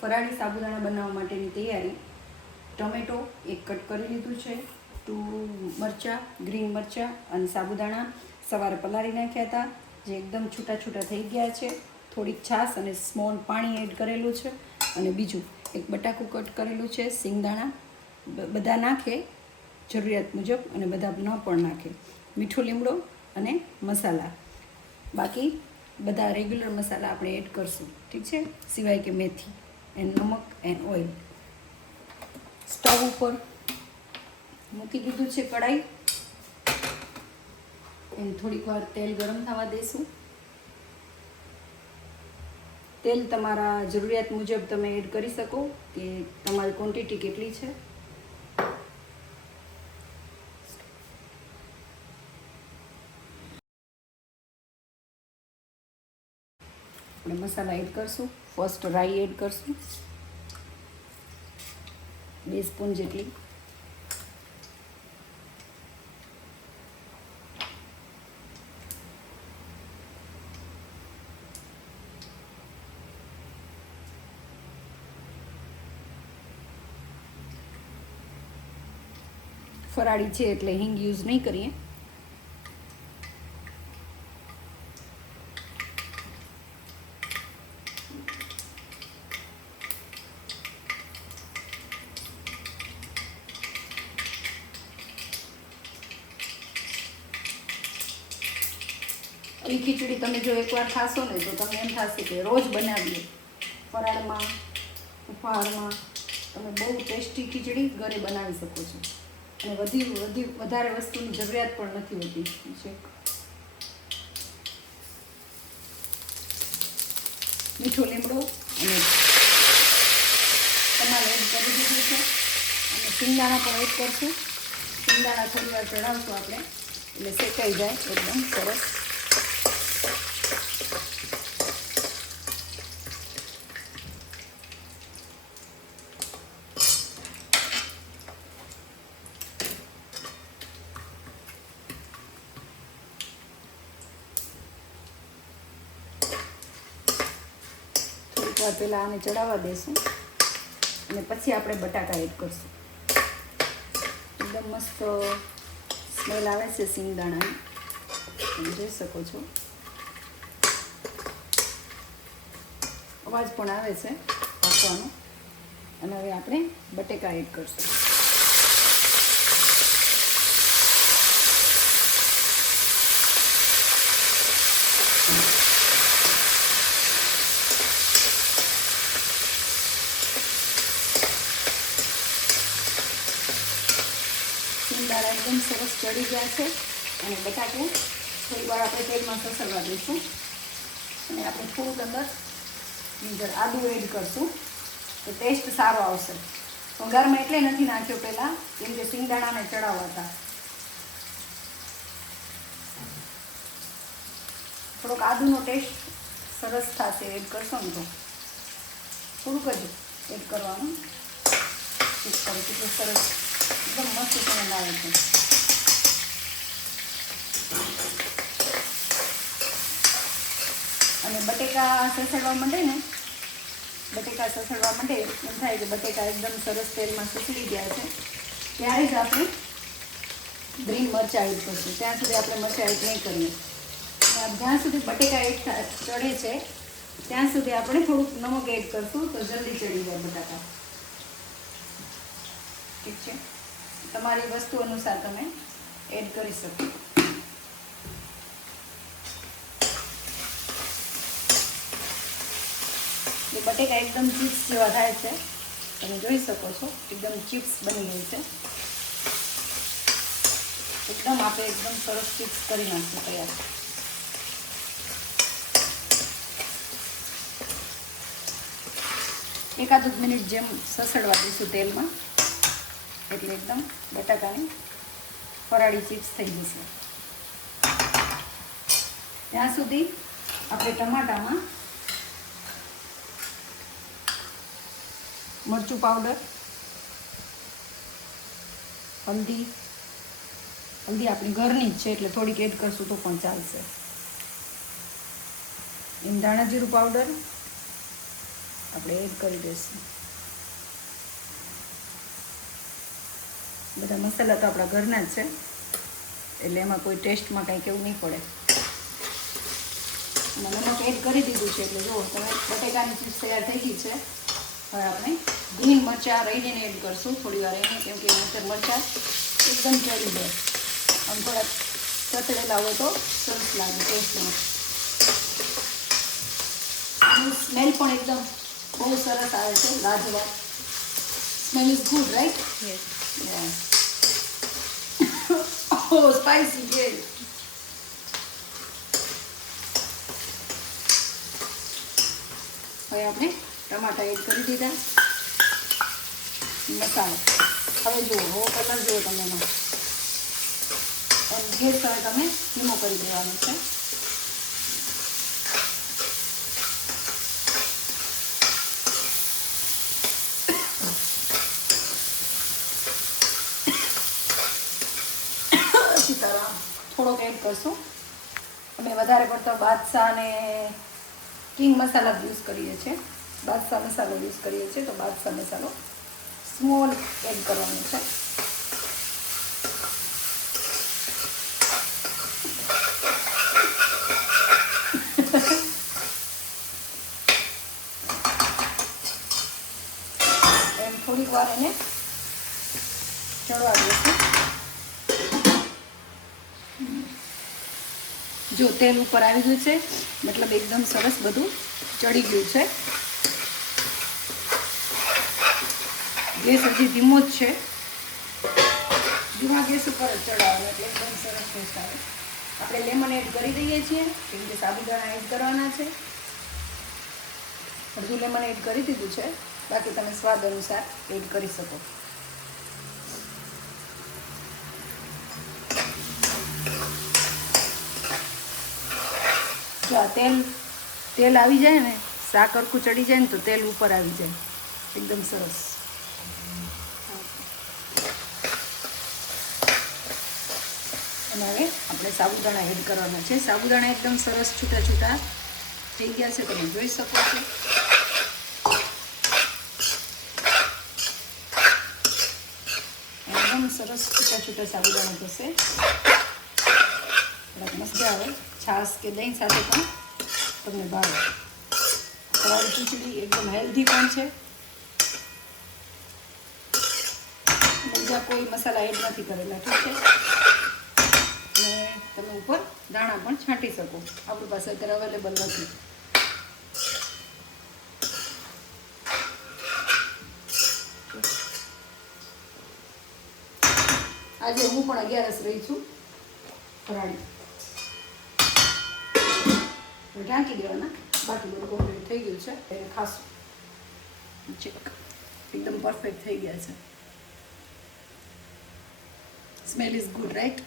ફરાળી સાબુદાણા બનાવવા માટેની તૈયારી. ટમેટો એક કટ કરી લીધું છે. ટુ મરચાં, ગ્રીન મરચાં અને સાબુદાણા સવારે પલાળી નાખ્યા હતા. જે એકદમ છૂટા છૂટા થઈ ગયા છે. થોડીક છાશ અને સ્મોલ પાણી એડ કરેલું છે. અને બીજું એક બટાકું કટ કરેલું છે. સિંગદાણા બધા નાખે, જરૂરિયાત મુજબ, અને બધા ન પણ નાખે. મીઠો લીમડો અને મસાલા. બાકી બધા રેગ્યુલર મસાલા આપણે એડ કરશું. ઠીક છે? સિવાય કે મેથી. એન્ડ નમક એન્ડ ઓઇલ. સ્ટવ ઉપર મૂકી દીધું છે કઢાઈ. એને થોડીક વાર તેલ ગરમ થવા દેશું. તેલ તમારા જરૂરિયાત મુજબ તમે એડ કરી શકો કે તમારી ક્વોન્ટિટી કેટલી છે. આપણે મસાલા એડ કરશું ફર્સ્ટ રાઈ એડ કરશું બે સ્પૂન જેટલી ફરાળી છે એટલે હિંગ યુઝ નહીં કરીએ. આવી ખીચડી તમે જો એકવાર ખાશો ને તો તમને એમ થશે કે રોજ બનાવીએ. ફરાળમાં, ઉપહારમાં તમે બહુ ટેસ્ટી ખીચડી ઘરે બનાવી શકો છો. અને વધી વધી, વધારે વસ્તુની જરૂરિયાત પણ નથી હોતી. છે? મીઠો લીમડો અને તમારે એડ કરી દીધું છે. અને સિંગદાણા પણ એડ કરશું. સિંગદાણા થોડી વાર ચડાવશું આપણે. એટલે શેકાઈ જાય. એકદમ સરસ. થોડીક પહેલાં આને ચડાવવા દઈશું અને પછી આપણે બટાકા એડ કરશું. એકદમ મસ્ત સ્મેલ આવે છે સિંગદાણાની તમે જોઈ શકો છો. અવાજ પણ આવે છે પાકવાનો. અને હવે આપણે બટેકા એડ કરશું સિંગદાણા એકદમ સરસ ચડી ગયા છે. અને બટાકું થોડી વાર આપણે તેલમાં સસરવા દઈશું. અને આપણે થોડુંક અંદર અંદર આદુ એડ કરશું. તો ટેસ્ટ સારો આવશે. વઘારમાં એટલે નથી નાખ્યો પહેલાં, કેમ કે સિંગદાણાને ચડાવવા થોડોક આદુનો ટેસ્ટ સરસ થશે એડ કરશો ને તો. થોડુંક જ એડ કરવાનું. કેટલું સરસ એકદમ મસ્ત સુગંધ આવે છે અને બટેકા સસડવા માંડે ને, બટેકા સસડવા માંડે, એમ થાય કે બટેકા એકદમ સરસ તેલમાં સસડી ગયા છે. ત્યારે જ આપણે ગ્રીન મરચાં એડ કરશું. ત્યાં સુધી આપણે મરચાં એડ નહીં કરીએ જ્યાં સુધી બટેકા એડ ચડે છે, ત્યાં સુધી આપણે થોડુંક નમક એડ કરશું તો જલ્દી ચડી જાય બટાકા. ઠીક છે? તમારી વસ્તુ અનુસાર તમે એડ કરી શકો. એ બટેકા એકદમ ચિપ્સ જેવા થાય છે. તમે જોઈ શકો છો, એકદમ ચિપ્સ બની ગઈ છે. એકદમ આપણે એકદમ સરસ ચિપ્સ કરી નાખશું તૈયાર. એકાદ મિનિટ જેમ સસડવા દઈશું તેલમાં. એટલે એકદમ બટાકાની ફરાળી ચિપ્સ થઈ જશે ત્યાં સુધી આપણે ટમાટામાં મરચું પાવડર હલ્દી હલ્દી આપણી ઘરની જ છે એટલે થોડીક એડ કરશું તો પણ ચાલશે. એમ ધાણા જીરું પાવડર આપણે એડ કરી દઈશું. બધા મસાલા તો આપણા ઘરના જ છે. એટલે એમાં કોઈ ટેસ્ટમાં કંઈ કેવું નહીં પડે. નમક એડ કરી દીધું છે એટલે જુઓ તમે બટેકાની ચીજ તૈયાર થઈ ગઈ છે. હવે આપણે ગ્રીન મરચાં રહીને એડ કરશું. થોડી વાર એને કેમ કે નહીંતર મરચાં એકદમ ચડી જાય. આમ થોડા ચતળેલા હોય તો સરસ લાગે ટેસ્ટમાં. સ્મેલ પણ એકદમ બહુ સરસ આવે છે લાજવાબ. Smell is good right? Yes. Oh, spicy, yeah. હવે આપણે ટમાટા એડ કરી દીધા. મસાલો. હવે જુઓ કલર જુઓ તમે એમાં. ગેસ હવે તમે ધીમો કરી દેવાનો છે. સીતારામ થોડોક એડ કરશું. અમે વધારે પડતો બાદશાહ અને કિંગ મસાલા યુઝ કરીએ છીએ. બાદશાહ મસાલો યુઝ કરીએ છીએ તો બાદશાહ મસાલો સ્મોલ એડ કરવાનો છે. એમ થોડીક વાર એને ચડવા દઈશું. જો તેલ ઉપર આવી ગયું છે, મતલબ એકદમ સરસ બધું ચડી ગયું છે. ગેસ હજી ધીમો જ છે. ધીમા ગેસ ઉપર જ ચડાવવાનો એટલે એકદમ સરસ ટેસ્ટ આવે. આપણે લેમન એડ કરી દઈએ છીએ, કેમ કે સાબુદાણા એડ કરવાના છે. અડધું લેમન એડ કરી દીધું છે. બાકી તમે સ્વાદ અનુસાર એડ કરી શકો. તેલ તેલ આવી જાય ને શાક સરખું ચડી જાય ને તો તેલ ઉપર આવી જાય. એકદમ સરસ. અને હવે આપણે સાબુદાણા એડ કરવાના છે. સાબુદાણા એકદમ સરસ છૂટા છૂટા થઈ ગયા છે, તમે જોઈ શકો છો. એકદમ સરસ છૂટા છૂટા સાબુદાણા થશે. થોડાક મસ્ત આવે. છાશ કે દહીં સાથે પણ તમને ભાવે. તમારી ખીચડી એકદમ હેલ્ધી પણ છે. બીજા કોઈ મસાલા એડ નથી કરેલા, ઠીક છે? અને તમે ઉપર દાણા પણ છાંટી શકો. આપણી પાસે અત્યારે અવેલેબલ નથી. આજે હું પણ અગિયારસ રહી છું. ફરાળી. ઢાંકી દેવાના બાકી બધું કમ્પ્લીટ થઈ ગયું છે. એ ખાસું ચેક એકદમ પરફેક્ટ થઈ ગયા છે. Smell is good right